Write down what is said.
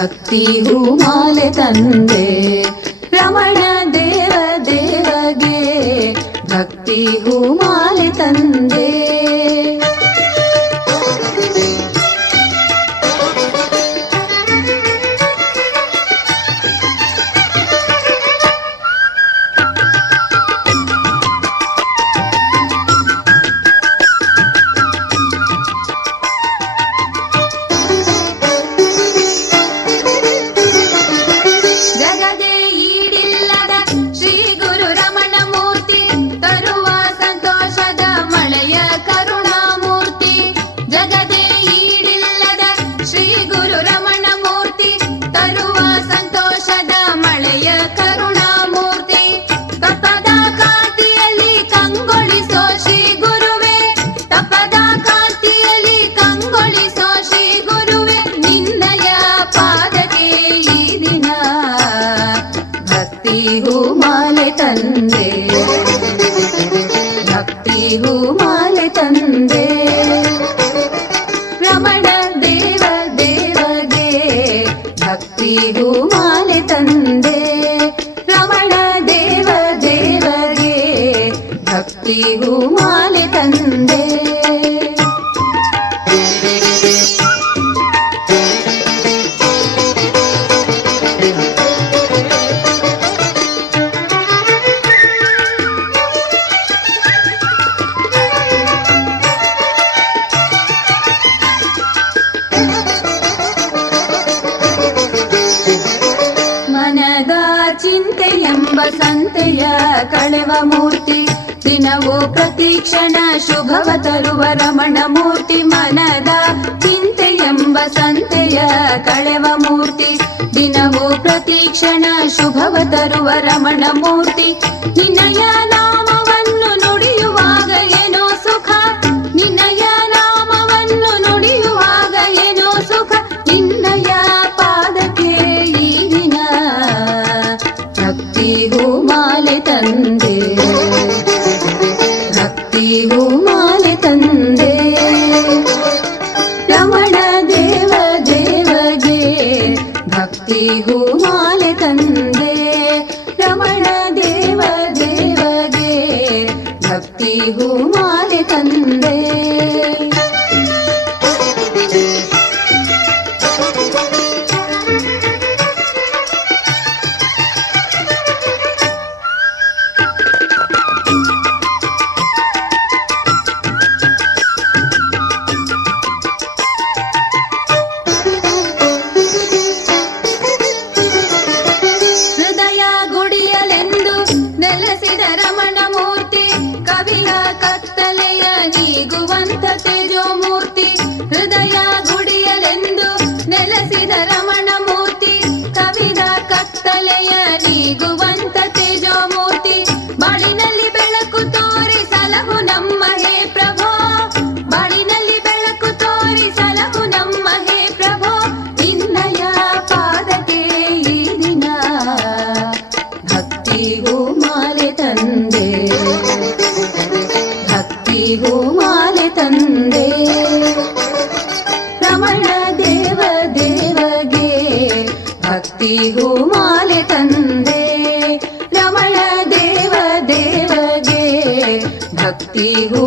ಭಕ್ತಿ ಹೂಮಾಲೆ ತಂದೆ ರಮಣ ದೇವ ದೇವಗೆ ಭಕ್ತಿ ಹೂಮಾಲೆ ತಂದೆ. ಹೂಮಾಲೆ ತಂದೆ ಭಕ್ತಿ ಹೂಮಾಲೆ ತಂದೆ ರಮಣ ದೇವ ದೇವಗೆ ಭಕ್ತಿ ಹೂಮಾಲೆ ತಂದೆ ರಮಣ ದೇವ ದೇವಗೆ ಭಕ್ತಿ ಹೂಮಾಲೆ ತಂದೆ. ಚಿಂತೆಯೆಂಬ ಸಂತೆಯ ಕಳೆವ ಮೂರ್ತಿ ದಿನವೂ ಪ್ರತಿಕ್ಷಣ ಶುಭವ ತರುವ ರಮಣ ಮೂರ್ತಿ. ಮನದ ಚಿಂತೆಯೆಂಬ ಸಂತೆಯ ಕಳೆವ ಮೂರ್ತಿ ದಿನವೂ ಪ್ರತಿಕ್ಷಣ ಶುಭವ ತರುವ ರಮಣ ಮೂರ್ತಿ. ನಿನ್ನಯ ನಾಮವನ್ನು ನುಡಿಯುವಾಗ ಏನೋ ಸುಖ ನಿನ್ನಯ ನಾಮವನ್ನು ನುಡಿಯುವಾಗ ಏನೋ ಸುಖ ನಿನ್ನಯ ಪಾದಕ್ಕೆ ಈ ದಿನ ಭಕ್ತಿ ಹೂಮಾಲೆ ತಂದೆ ಭಕ್ತಿ ಹೂಮಾಲೆ ತಂದೆ ರಮಣ ದೇವ ದೇವಗೆ ಭಕ್ತಿ ಹೂಮಾಲೆ ತಂದೆ ರಮಣ ದೇವ ದೇವಗೆ ಭಕ್ತಿ ಹೂಮಾಲೆ ತಂದೆ. ನೆಲೆಸಿದ ರಮಣ ಮೂರ್ತಿ ಕವಿಯ ಕತ್ತಲೆಯ ನೀಗುವಂತ ತೇಜೋ ಮೂರ್ತಿ. ಹೃದಯ ಗುಡಿಯಲೆಂದು ನೆಲೆಸಿದ ರಮಣ ಮೂರ್ತಿ ಕವಿದ ಕತ್ತಲೆಯ ನೀಗುವಂತ ತೇಜೋ ಮೂರ್ತಿ. ಬಾಳಿನಲ್ಲಿ ಬೆಳಕು ತೋರಿ ಸಲಹು ನಮ್ಮ ಹೇ ಪ್ರಭೋ ಬಾಳಿನಲ್ಲಿ ಬೆಳಕು ತೋರಿ ಸಲಹು ನಮ್ಮ ಹೇ ಪ್ರಭೋ. ನಿನ್ನಯ ಪಾದಕ್ಕೆ ಈ ದಿನ ಭಕ್ತಿ ಹೂಮಾಲೆ ತಂದೆ ಭಕ್ತಿ ಹೂಮಾಲೆ ತಂದೆ ರಮಣ ದೇವ ದೇವಗೆ ಭಕ್ತಿ ಹೂಮಾಲೆ ತಂದೆ ರಮಣ ದೇವ ದೇವಗೆ ಭಕ್ತಿ ಹೂ